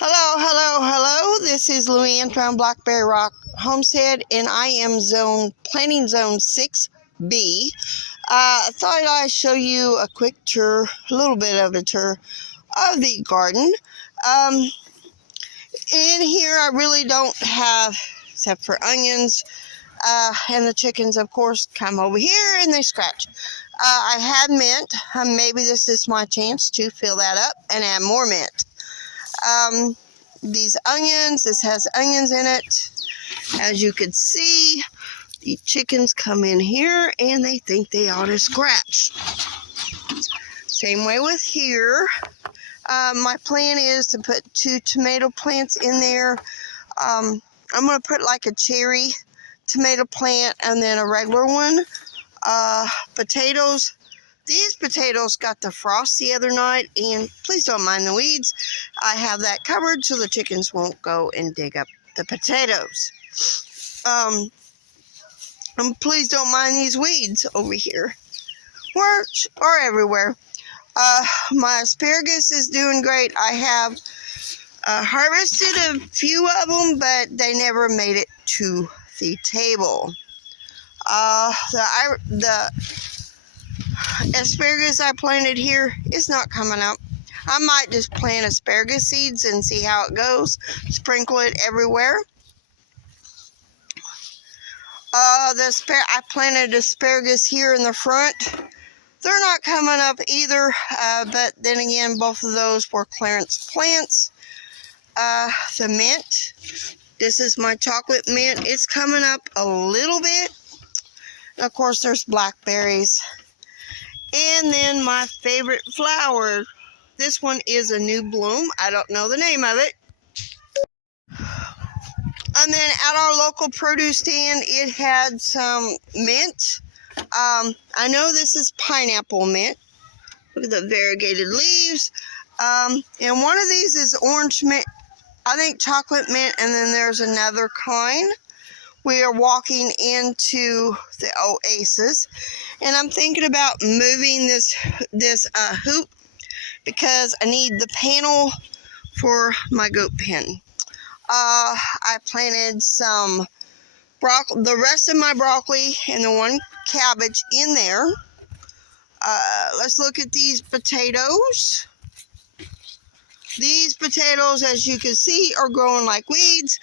Hello. This is Luann from Blackberryrock Homestead, and I am planting zone 6B. I thought I'd show you a quick tour, a little bit of a tour of the garden. In here, I really don't have, except for onions, and the chickens, of course, come over here and they scratch. I had mint. Maybe this is my chance to fill that up and add more mint. These onions, this has onions in it. As you can see, the chickens come in here and they think they ought to scratch. Same way with here. My plan is to put 2 tomato plants in there. I'm going to put like a cherry tomato plant and then a regular one. Potatoes. These potatoes got the frost the other night, and please don't mind the weeds. I have that covered so the chickens won't go and dig up the potatoes. And please don't mind these weeds over here, or everywhere. My asparagus is doing great. I have harvested a few of them, but they never made it to the table. The asparagus I planted here is not coming up. I might just plant asparagus seeds and see how it goes. Sprinkle it everywhere. I planted asparagus here in the front. They're not coming up either, but then again, both of those were clearance plants. The mint, this is my chocolate mint. It's coming up a little bit. And of course, there's blackberries. And then my favorite flower, this one is a new bloom. I don't know the name of it. And then at our local produce stand, it had some mint. I know this is pineapple mint. Look at the variegated leaves. And one of these is orange mint, I think chocolate mint, and then there's another kind. We are walking into the oasis, and I'm thinking about moving this hoop because I need the panel for my goat pen. I planted some the rest of my broccoli and the one cabbage in there. Let's look at these potatoes. These potatoes, as you can see, are growing like weeds.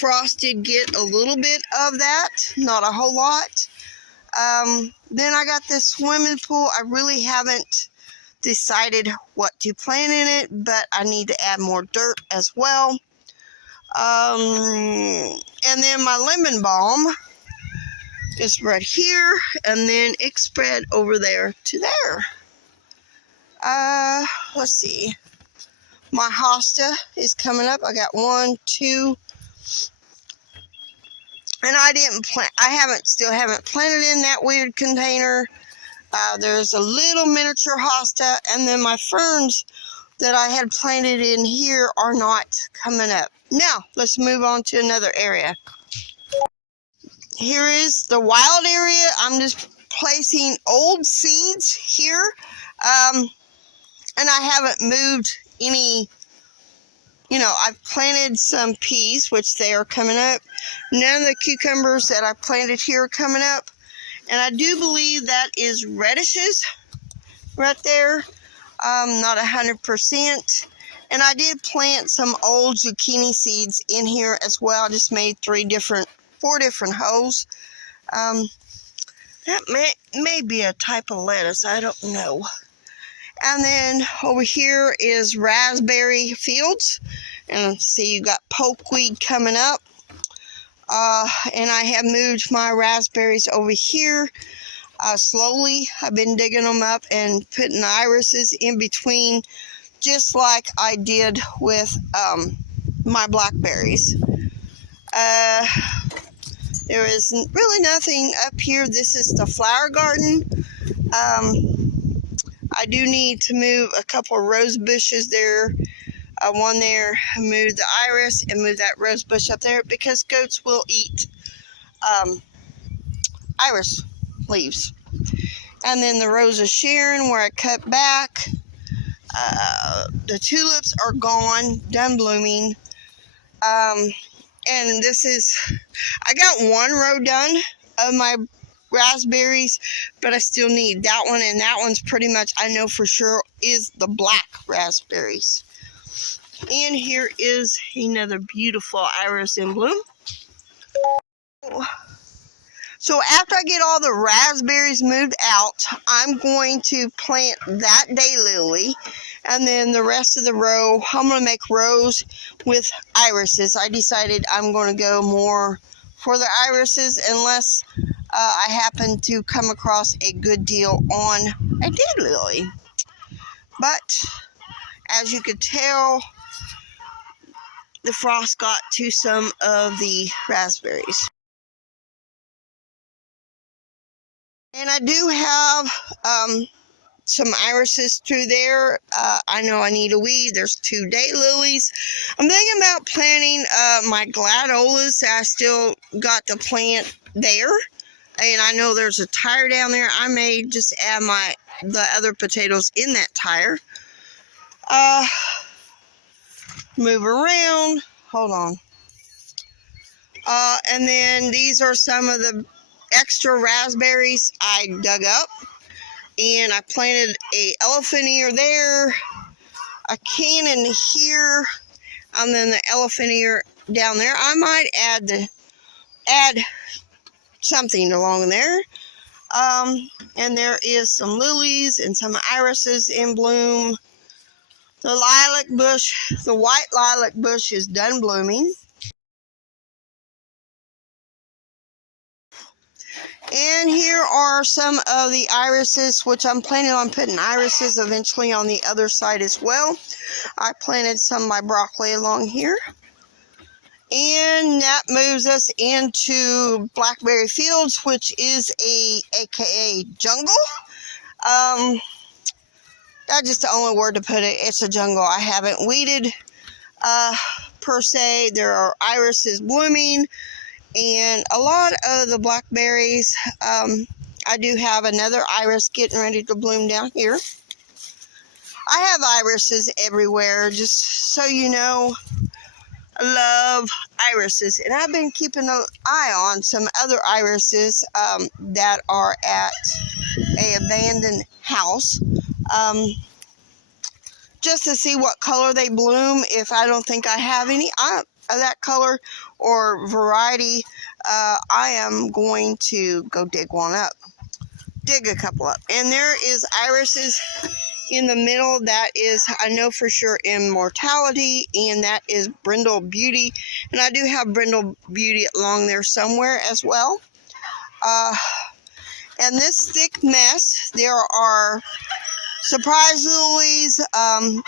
Frost did get a little bit of that, not a whole lot. Then I got this swimming pool. I really haven't decided what to plant in it, but I need to add more dirt as well. And then my lemon balm is right here, and then it spread over there to there. Let's see. My hosta is coming up. I got 1, 2, and still haven't planted in that weird container. There's a little miniature hosta, and then my ferns that I had planted in here are not coming up. Now, let's move on to another area. Here is the wild area. I'm just placing old seeds here. And I haven't moved any, I've planted some peas, which they are coming up. None of the cucumbers that I planted here are coming up. And I do believe that is radishes right there. Not 100%. And I did plant some old zucchini seeds in here as well. I just made 4 different holes. That may be a type of lettuce. I don't know. And then over here is raspberry fields. And see, you got pokeweed coming up. And I have moved my raspberries over here. Slowly, I've been digging them up and putting the irises in between, just like I did with my blackberries. There is really nothing up here. This is the flower garden. I do need to move a couple of rose bushes there. One there, move the iris and move that rose bush up there because goats will eat iris leaves. And then the Rose of Sharon where I cut back. The tulips are gone, done blooming. And this is, I got one row done of my raspberries, but I still need that one, and that one's pretty much, I know for sure, is the black raspberries. And here is another beautiful iris in bloom. So after I get all the raspberries moved out, I'm going to plant that daylily, and then the rest of the row, I'm going to make rows with irises. I decided I'm going to go more for the irises unless I happen to come across a good deal on a daylily. But as you could tell, the frost got to some of the raspberries. And I do have some irises through there. I know I need a weed. There's 2 daylilies. I'm thinking about planting my gladiolas that I still got to plant there. And I know there's a tire down there. I may just add the other potatoes in that tire. Move around. Hold on. And then these are some of the extra raspberries I dug up. And I planted a elephant ear there, a cannon here, and then the elephant ear down there. I might add something along there. And there is some lilies and some irises in bloom. The lilac bush, the white lilac bush is done blooming. And here are some of the irises, which I'm planning on putting irises eventually on the other side as well. I planted some of my broccoli along here. And that moves us into Blackberry Fields, which is aka jungle. That's just the only word to put it. It's a jungle. I haven't weeded per se. There are irises blooming. And a lot of the blackberries, I do have another iris getting ready to bloom down here. I have irises everywhere, just so you know. I love irises, and I've been keeping an eye on some other irises that are at an abandoned house, just to see what color they bloom. If I don't think I have any of that color or variety, I am going to go dig a couple up. And there is irises in the middle. That is, I know for sure, Immortality, and that is Brindle Beauty. And I do have Brindle Beauty along there somewhere as well. And this thick mess, there are surprise lilies,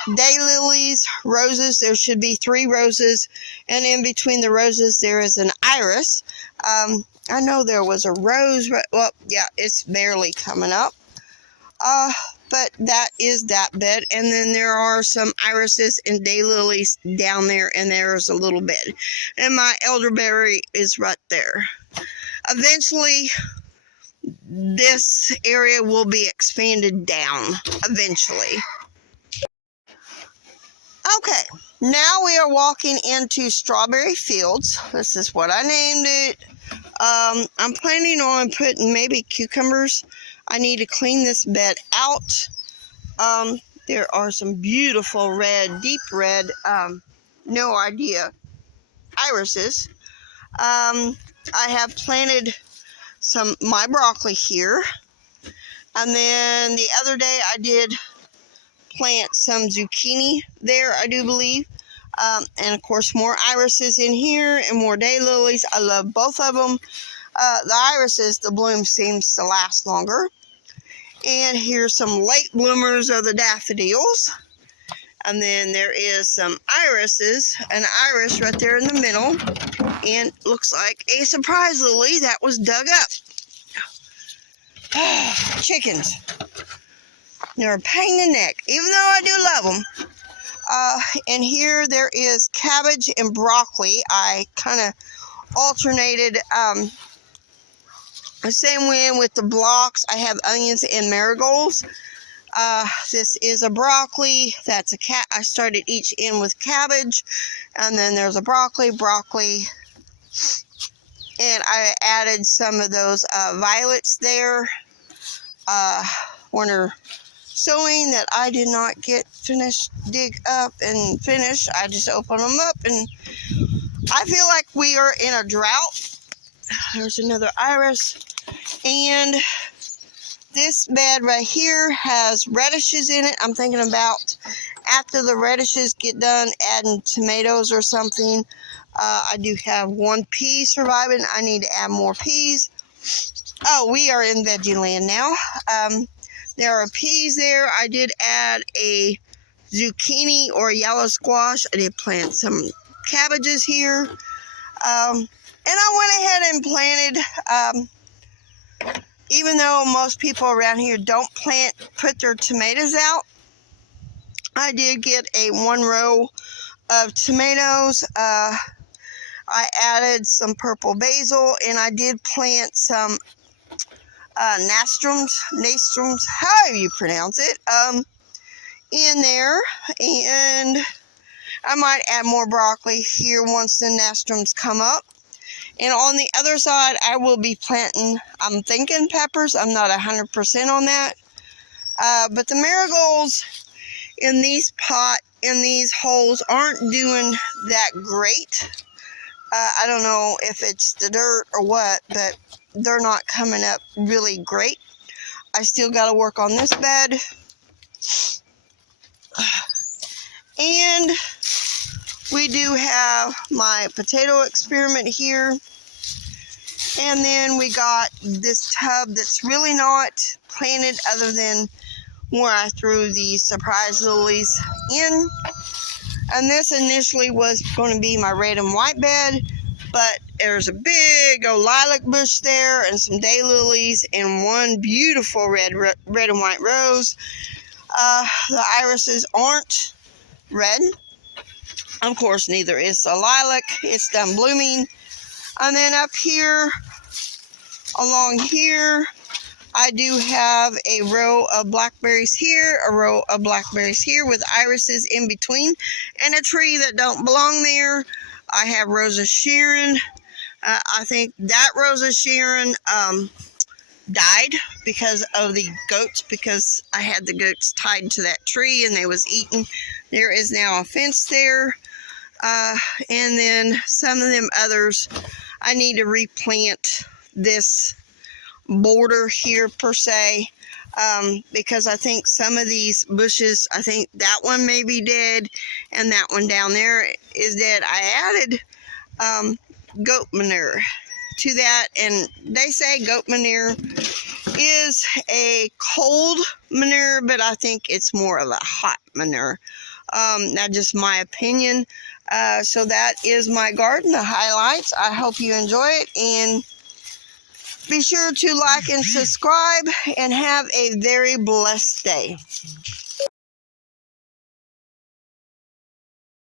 daylilies, roses. There should be 3 roses, and in between the roses there is an iris. I know there was a rose, well, yeah, it's barely coming up. But that is that bed, and then there are some irises and daylilies down there, and there's a little bed. And my elderberry is right there. Eventually, this area will be expanded down eventually. Okay, now we are walking into Strawberry Fields. This is what I named it. I'm planning on putting maybe cucumbers. I need to clean this bed out. There are some beautiful red, deep red, no idea, irises. I have planted my broccoli here. And then the other day I did plant some zucchini there, I do believe. And of course more irises in here and more daylilies. I love both of them. The irises, the bloom seems to last longer. And here's some late bloomers of the daffodils. And then there is some irises, an iris right there in the middle. And looks like a surprise lily that was dug up. Chickens. They're a pain in the neck, even though I do love them. And here there is cabbage and broccoli. I kind of alternated the same way with the blocks. I have onions and marigolds. This is a broccoli. That's a cat. I started each end with cabbage, and then there's a broccoli, and I added some of those violets there. Winter sowing that I did not get finished, dig up and finish. I just opened them up, and I feel like we are in a drought. There's another iris, and this bed right here has radishes in it. I'm thinking about after the radishes get done adding tomatoes or something. I do have one pea surviving. I need to add more peas. Oh, we are in veggie land now. There are peas there. I did add a zucchini or yellow squash. I did plant some cabbages here. And I went ahead and planted, even though most people around here don't put their tomatoes out, I did get a 1 row of tomatoes. I added some purple basil, and I did plant some nastrums, however you pronounce it, in there, and I might add more broccoli here once the nastrums come up. And on the other side, I will be planting, I'm thinking peppers. I'm not 100% on that, but the marigolds in these holes aren't doing that great. I don't know if it's the dirt or what, but they're not coming up really great. I still got to work on this bed. And we do have my potato experiment here. And then we got this tub that's really not planted other than where I threw the surprise lilies in. And this initially was going to be my red and white bed, but there's a big old lilac bush there and some daylilies and one beautiful red and white rose. The irises aren't red. Of course, neither is the lilac. It's done blooming. And then up here, along here, I do have a row of blackberries here, a row of blackberries here with irises in between, and a tree that don't belong there. I have Rosa Sharon. I think that Rosa Sharon died because of the goats, because I had the goats tied to that tree and they was eating. There is now a fence there. And then some of them others, I need to replant this border here per se, because I think some of these bushes, I think that one may be dead and that one down there is dead. I added goat manure to that, and they say goat manure is a cold manure, but I think it's more of a hot manure. That's just my opinion. So that is my garden, the highlights. I hope you enjoy it, and be sure to like and subscribe, and have a very blessed day.